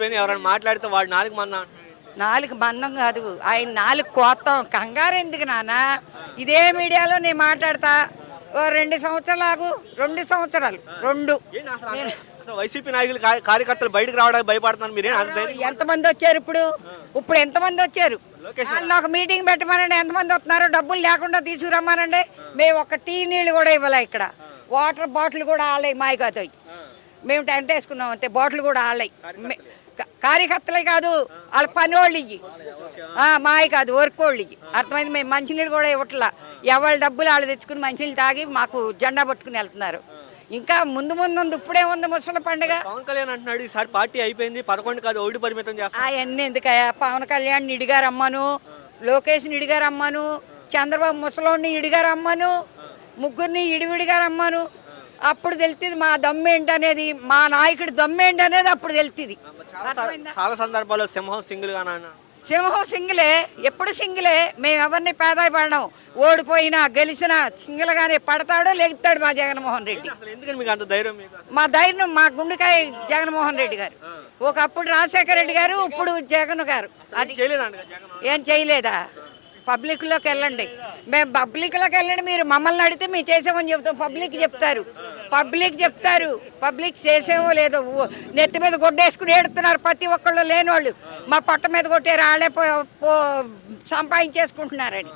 ఎవరైనా మాట్లాడితే వాడు నాలుగు అంటున్నాడు. నాలుగు మందం కాదు. ఆయన నాలుగు కోత్తాం. కంగారు ఎందుకు నాన్న? ఇదే మీడియాలో నేను మాట్లాడతా. ఓ రెండు సంవత్సరాలు ఆగు. రెండు సంవత్సరాలు. రెండు. అసలు? వైసీపీ నాయకులు కార్య- కార్యకర్తలు బయటకు రావడానికి భయపడుతున్నారు. మీరేం అంత ధైర్యం- ఎంతమంది వచ్చారు ఇప్పుడు? ఇప్పుడు ఎంతమంది వచ్చారు? లోకేష్ వాళ్ళు ఒక మీటింగ్ పెట్టమనండి. ఎంతమంది వస్తున్నారు డబ్బులు లేకుండా తీసుకురమ్మనండి. మేము ఒక టీ నీళ్ళు కూడా ఇవ్వలే ఇక్కడ. వాటర్ బాటిల్ కూడా ఆళ్ళయి మాయ కాదు మేము టెంట్ వేసుకున్నాం అంతే బాటిల్ కూడా క- కార్యకర్తలే కాదు వాళ్ళ పని వాళ్ళు ఆ, మాయ కాదు వర్క్ వాళ్ళు ఇయ్యి. అర్థమైంది? మేము మంచినీళ్ళు కూడా ఇవ్వట్లా. ఎవరి డబ్బులు వాళ్ళు తెచ్చుకుని మంచినీళ్ళు తాగి మాకు జెండా పట్టుకుని వెళ్తున్నారు. ఇంకా ముందు ముందు ఉంది ఇప్పుడే ఉంది ముసలి పండుగ. పవన్ కళ్యాణ్ అంటున్నాడు ఈసారి పార్టీ అయిపోయింది పదకొండు కాదు ఒకటి పరిమితం అవన్నీ ఎందుకయ్యా? పవన్ కళ్యాణ్ ఇడిగారు అమ్మను లోకేష్ ఇడిగారు అమ్మను చంద్రబాబు ముసలోడిని ఇడిగారు అమ్మను ముగ్గురిని ఇడివిడిగా రమ్మను అప్పుడు తెలుస్తుంది మా దమ్మేంటి అనేది మా నాయకుడి దమ్మేంటి అనేది అప్పుడు తెలుస్తుంది? చాలా సందర్భాల్లో సింహం సింగిల్గా సింహం సింగిలే ఎప్పుడు సింగిలే మేము ఎవరిని పేదాయపడినాం ఓడిపోయినా గెలిచినా సింగిల్గానే పడతాడో లెగుతాడు మా జగన్మోహన్ రెడ్డి. మా ధైర్యం మా గుండెకాయ జగన్మోహన్ రెడ్డి గారు. ఒకప్పుడు రాజశేఖర రెడ్డి గారు ఇప్పుడు జగన్ గారు. అది ఏం చేయలేదా? పబ్లిక్లోకి వెళ్ళండి. మేము పబ్లిక్లోకి వెళ్ళండి మీరు మమ్మల్ని అడిగితే మేము చేసామని చెప్తాం. పబ్లిక్ చెప్తారు. పబ్లిక్ చెప్తారు. పబ్లిక్ చేసేమో లేదో. నెత్తి మీద గొడ్డేసుకుని ఏడుతున్నారు ప్రతి ఒక్కళ్ళు లేనివాళ్ళు మా పొట్ట మీద కొట్టారు వాళ్ళే సంపాదించేసుకుంటున్నారని.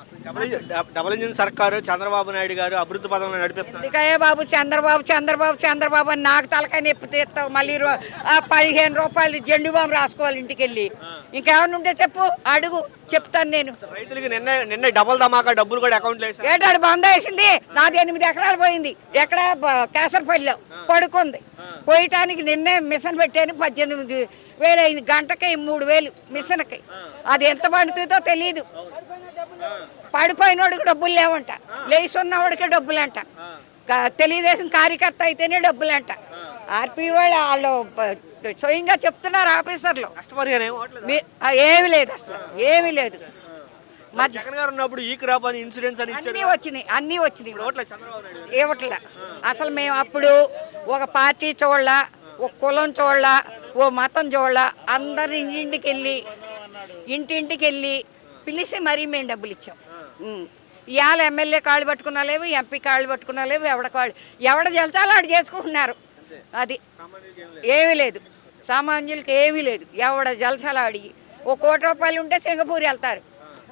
డబుల్ ఇంజిన్ సర్కారు చంద్రబాబు నాయుడు గారు అభివృద్ధి పదంలో నడిపిస్తున్నారు. ఇదికాయ బాబు చంద్రబాబు చంద్రబాబు చంద్రబాబు అని నాకు తలకాయ నొప్పి తీస్తావు. మళ్ళీ పదిహేను రూపాయలు జెండు బాంబు రాసుకోవాలి ఇంటికి వెళ్ళి ఇంకేమన్నా ఉంటే చెప్పు అడుగు చెప్తాను నేను. రైతులకి నిన్న నిన్న డబుల్ ధమాకా డబ్బులు కూడా వేసారు ఏటాడు బంద వేసింది. నాది ఎనిమిది ఎకరాలు పోయింది. ఎక్కడ కేసరపల్లిలో పడుకుంది. పోయటానికి నిన్నే మిషన్ పెట్టాను పద్దెనిమిది వేలు అయింది. గంటకి మూడు వేలు మిషన్కి. అది ఎంత పండుతుందో తెలియదు పడిపోయినోడికి డబ్బులు లేవంట. లేచి ఉన్నవాడికి డబ్బులు అంట తెలుగుదేశం కార్యకర్త అయితేనే డబ్బులు అంట ఆర్పీ వాళ్ళు వాళ్ళు స్వయంగా చెప్తున్నారు ఆఫీసర్లు. ఏమీ లేదు అసలు. ఏమీ లేదు. జగన్ గారు ఉన్నప్పుడు ఈ క్రాప్ అని ఇన్సూరెన్స్ అని అన్నీ వచ్చినాయి అన్నీ వచ్చినాయి. ఇవ్వట్లే. అసలు మేము అప్పుడు ఒక పార్టీ చూడాల ఒక కులం చూడాల ఓ మతం చూడాల అందరి ఇంటింటికి వెళ్ళి ఇంటింటికి వెళ్ళి పిలిచి మరీ మేము డబ్బులు ఇచ్చాం. ఇవాళ ఎమ్మెల్యే కాళ్ళు పట్టుకున్నా లేవు ఎంపీ కాళ్ళు పట్టుకున్నా లేవు ఎవడ కాళ్ళు ఎవడ జలచాలో ఆడు చేసుకుంటున్నారు. అది ఏమీ లేదు. సామాన్యులకి ఏమీ లేదు. ఎవడ జలసాలు అడిగి. ఓ కోటి రూపాయలు ఉంటే సింగపూర్ వెళ్తారు.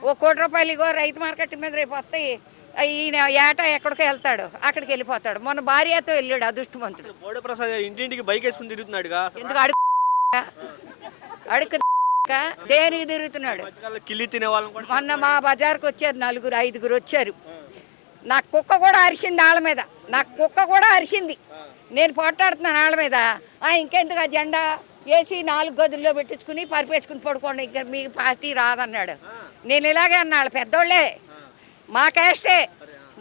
ఓ కోటి రూపాయలు ఇగో రైతు మార్కెట్ మీద రేపు వస్తాయి. ఆ ఈయన ఏటా ఎక్కడికో వెళ్తాడు అక్కడికి వెళ్ళిపోతాడు. మొన్న భార్యతో వెళ్ళాడు అదృష్టవంతుడు. బోడే ప్రసాద్ గారు ఇంటింటికి బైక్ వేసుకుని తిరుగుతున్నాడుగా. అసలు ఎందుకు అడుగు అడుగు దేనికి తిరుగుతున్నాడు? కిల్లి తినే వాళ్ళని కూడా మొన్న మా బజార్కి వచ్చారు నలుగురు ఐదుగురు వచ్చారు. నా కుక్క కూడా అరిసింది ఆళ్ళ మీద. నా కుక్క కూడా అరిసింది. నేను పోట్లాడుతున్నాను ఆళ్ళ మీద. ఆ ఇంకెందుకు ఆ జెండా? వేసి నాలుగు గదుల్లో పెట్టించుకుని పరిపేసుకుని పడుకోండి ఇంకా మీ పార్టీ రాదన్నాడు. నేను ఇలాగే అన్నాడు పెద్దోళ్ళే మా క్యాస్టే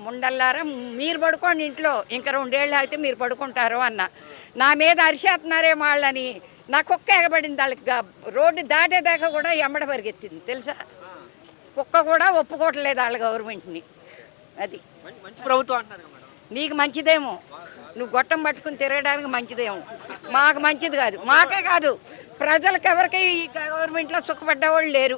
ముండల్లారా మీరు పడుకోండి ఇంట్లో ఇంకా రెండేళ్ళు అయితే మీరు పడుకుంటారు అన్న. నా మీద అరిసేస్తున్నారే వాళ్ళని నా కుక్క ఎగబడింది వాళ్ళకి రోడ్డు దాటేదాకా కూడా ఎమ్మడ పరిగెత్తింది తెలుసా? కుక్క కూడా ఒప్పుకోవట్లేదు వాళ్ళ గవర్నమెంట్ని అది. మంచి ప్రభుత్వం అంటున్నారు నీకు మంచిదేమో. నువ్వు గొట్టం పట్టుకుని తిరగడానికి మంచిదేమో. మాకు మంచిది కాదు. మాకే కాదు. ప్రజలకు ఎవరికి ఈ గవర్నమెంట్లో సుఖపడ్డవాళ్ళు లేరు.